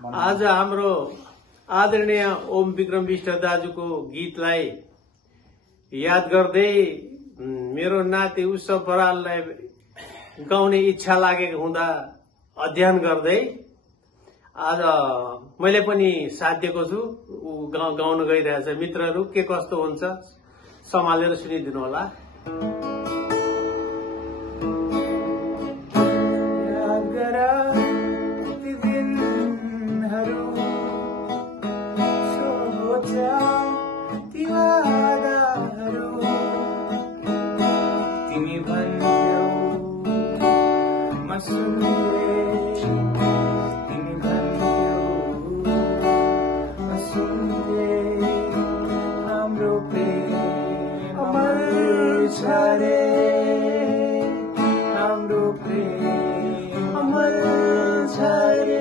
आज हाम्रो आदरणीय ओम विक्रम विष्ट दाजुको गीतलाई याद गर्दै मेरो नाति उत्सव बराललाई गाउने इच्छा लागेको हुँदा अध्ययन गर्दै आज मैले पनि साथ दिएको छु। गाउन गइरहेछ। मित्रहरू के कस्तो हुन्छ सम्हालेर सुनिदिनु होला। तिमी भन्थ्यौ म सुन्थे, तिमी भन्थ्यौ म सुन्थे, हाम्रो प्रेम अमर छ रे, हाम्रो प्रेम अमर छ रे।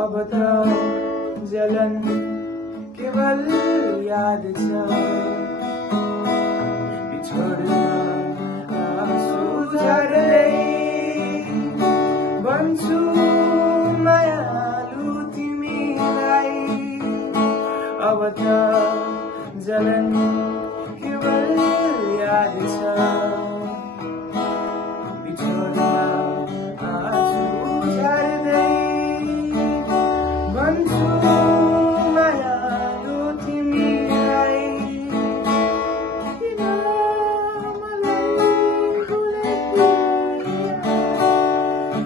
अब त जलन केवल याद छ, बिछोड्न आँसु झर्दै भन्छु मायालु तिमीलाई। अब त जलन केवल याद छ, बिछोड्न आँसु झर्दै भन्छु मायालु तिमीलाई। किन मलाई भुलेको,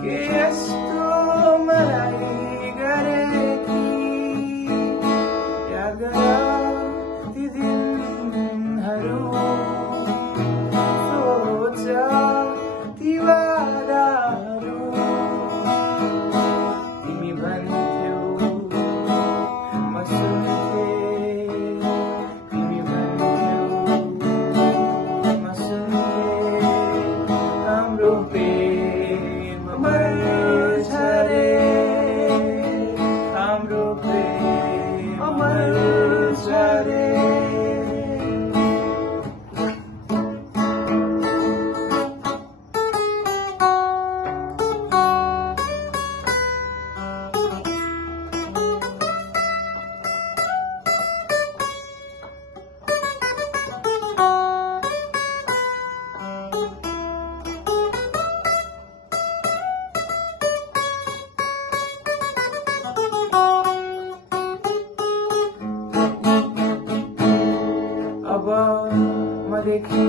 के यस्तो मलाई गरेकी। याद गर ती दिनहरू, सोच ती वादाहरू। तिमी भन्थ्यौ म सुन्थे, तिमी भन्थ्यौ म सुन्थे, हाम्रो प्रेम अमर छ रे, हाम्रो प्रेम अमर छ रे। अब मदेखि